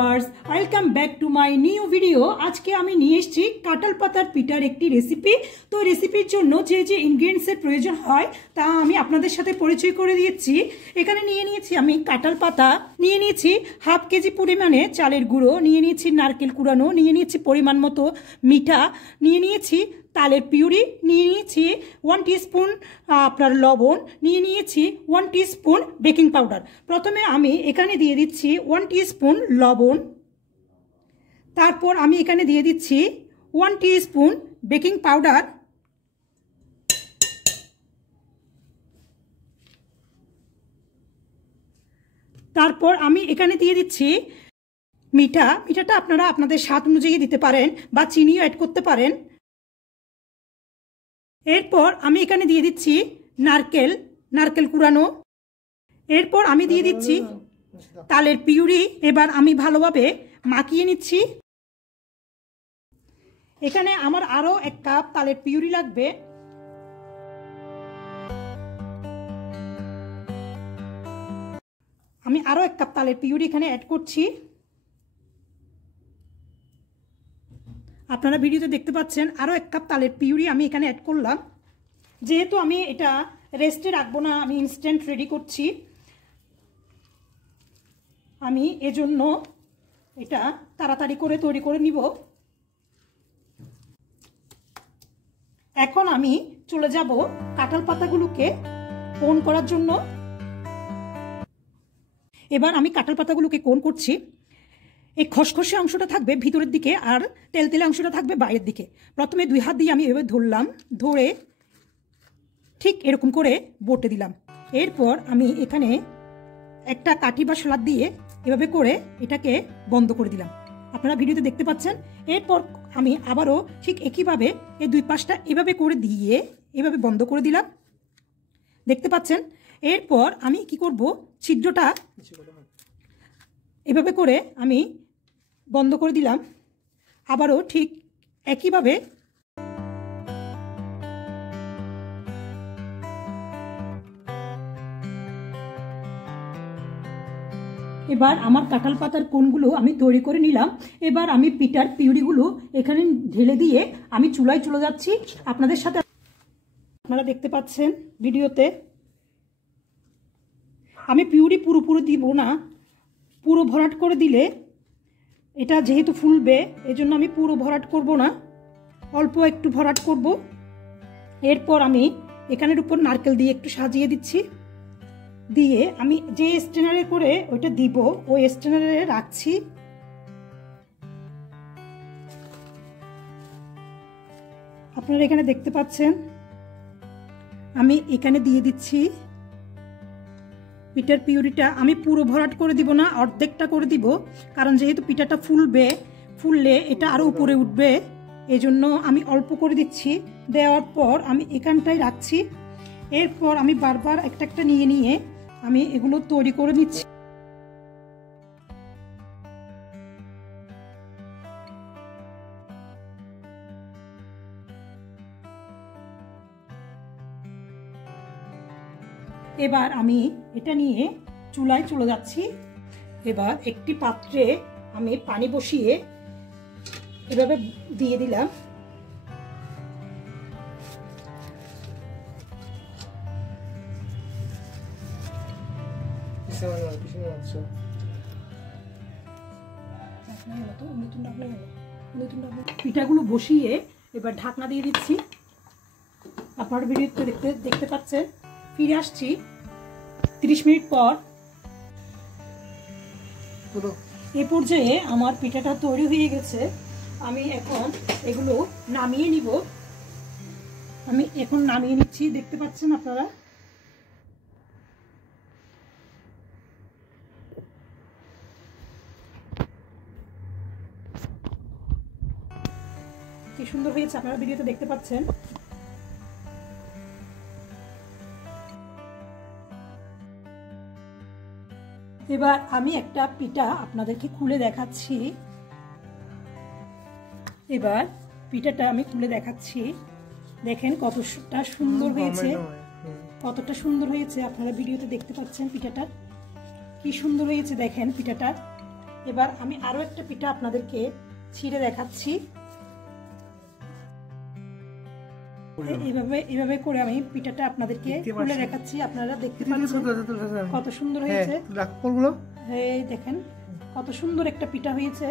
Viewers, welcome back to my new video. আজকে আমি নিয়ে এসেছি কাঁঠাল পাতার পিঠার একটি রেসিপি। তো রেসিপির জন্য যে যে ইনগ্রেডিয়েন্টসের প্রয়োজন হয় তা আমি আপনাদের সাথে পরিচয় করে দিচ্ছি। এখানে নিয়ে নিয়েছি আমি কাঁঠাল পাতা, নিয়ে নিয়েছি হাফ কেজি পরিমাণে চালের গুঁড়ো, নিয়ে নিয়েছি নারকেল কুড়ানো, নিয়ে নিয়েছি পরিমাণ মতো মিঠা, নিয়ে নিয়েছি তালের পিউরি, নিয়ে নিয়েছি 1 টিস্পুন আপনার লবণ, নিয়ে নিয়েছি 1 টিস্পুন বেকিং পাউডার। প্রথমে আমি এখানে দিয়ে দিচ্ছি 1 টিস্পুন লবণ, তারপর আমি এখানে দিয়ে দিচ্ছি 1 টিস্পুন বেকিং পাউডার, তারপর আমি এখানে দিয়ে দিচ্ছি মিঠাটা আপনারা আপনাদের স্বাদ অনুযায়ী দিতে পারেন বা চিনিও অ্যাড করতে পারেন। এরপর আমি এখানে দিয়ে দিচ্ছি নারকেল কুড়ানো, এরপর আমি দিয়ে দিচ্ছি তালের পিউরি। এবার আমি ভালোভাবে মাখিয়ে নিচ্ছি। এখানে আমার আরও 1 কাপ তালের পিউরি লাগবে। আমি আরও 1 কাপ তালের পিউরি এখানে অ্যাড করছি। আপনারা ভিডিওতে দেখতে পাচ্ছেন আরও 1 কাপ তালের পিউরি আমি এখানে অ্যাড করলাম। যেহেতু আমি এটা রেস্টে রাখবো না, আমি ইনস্ট্যান্ট রেডি করছি, আমি এজন্য এটা তাড়াতাড়ি করে তৈরি করে নিব। এখন আমি চলে যাব কাঁঠাল পাতাগুলোকে কোন করার জন্য। এবার আমি কাঁঠাল পাতাগুলোকে কোন করছি। এই খসখসে অংশটা থাকবে ভিতরের দিকে আর তেলতেলে অংশটা থাকবে বাইরের দিকে। প্রথমে 2 হাত দিয়ে আমি এভাবে ধরলাম, ধরে ঠিক এরকম করে বটে দিলাম। এরপর আমি এখানে একটা কাঠি বা শলাদ দিয়ে এভাবে করে এটাকে বন্ধ করে দিলাম। আপনারা ভিডিওতে দেখতে পাচ্ছেন। এরপর আমি আবারও ঠিক একইভাবে এই 2 পাশটা এভাবে করে দিয়ে এভাবে বন্ধ করে দিলাম, দেখতে পাচ্ছেন। এরপর আমি কি করব, ছিদ্রটা এভাবে করে আমি বন্ধ করে দিলাম। আবারও ঠিক একইভাবে এবার আমার কাঁঠাল পাতার কোণগুলো আমি তৈরি করে নিলাম। এবার আমি পিঠার পিউরিগুলো এখানে ঢেলে দিয়ে আমি চুলায় চলে যাচ্ছি আপনাদের সাথে। আপনারা দেখতে পাচ্ছেন ভিডিওতে আমি পিউরি পুরোপুরি দিব না, পুরো ভরাট করে দিলে এটা যেহেতু ফুলবে এজন্য আমি পুরো ভরাট করব না, অল্প একটু ভরাট করব। এরপর আমি এখানের উপর নারকেল দিয়ে একটু সাজিয়ে দিচ্ছি, দিয়ে আমি যে স্ট্রেনারে করে ওইটা দিব ওই স্ট্রেনারে রাখছি। আপনারা এখানে দেখতে পাচ্ছেন আমি এখানে দিয়ে দিচ্ছি পিঠার পিউরিটা। আমি পুরো ভরাট করে দিব না, অর্ধেকটা করে দিব, কারণ যেহেতু পিঠাটা ফুললে এটা আরো উপরে উঠবে, এজন্য আমি অল্প করে দিচ্ছি। দেওয়ার পর আমি এখানটায় রাখছি। এরপর আমি বারবার একটা একটা নিয়ে আমি এগুলো তৈরি করে নিচ্ছি। এবার আমি এটা নিয়ে চুলায় চলে যাচ্ছি। এবার একটি পাত্রে আমি পানি বসিয়ে এভাবে দিয়ে দিলাম। পিঠাগুলো বসিয়ে এবার ঢাকনা দিয়ে দিচ্ছি। আপনার ভিডিওতে দেখতে পাচ্ছেন। ফিরে আসছি 30 মিনিট পর। এ পর্যায়ে আমার পিঠাটা তৈরি হয়ে গেছে। আমি এখন এগুলো নামিয়ে নিব। আমি এখন নামিয়ে নিচ্ছি, দেখতে পাচ্ছেন আপনারা। কি সুন্দর হয়েছে, আপনারা ভিডিওতে দেখতে পাচ্ছেন। এবার আমি একটা পিঠা আপনাদেরকে খুলে দেখাচ্ছি। এবার পিঠাটা আমি খুলে দেখাচ্ছি, দেখেন কতটা সুন্দর হয়েছে, কতটা সুন্দর হয়েছে। আপনারা ভিডিওতে দেখতে পাচ্ছেন পিঠাটা কি সুন্দর হয়েছে, দেখেন পিঠাটা। এবার আমি আরো একটা পিঠা আপনাদেরকে ছিঁড়ে দেখাচ্ছি। এইভাবে করে আমি পিঠাটা আপনাদেরকে খুলে দেখাচ্ছি, আপনারা দেখতে পাচ্ছেন কত সুন্দর হয়েছে। এই দেখেন কত সুন্দর একটা পিঠা হয়েছে।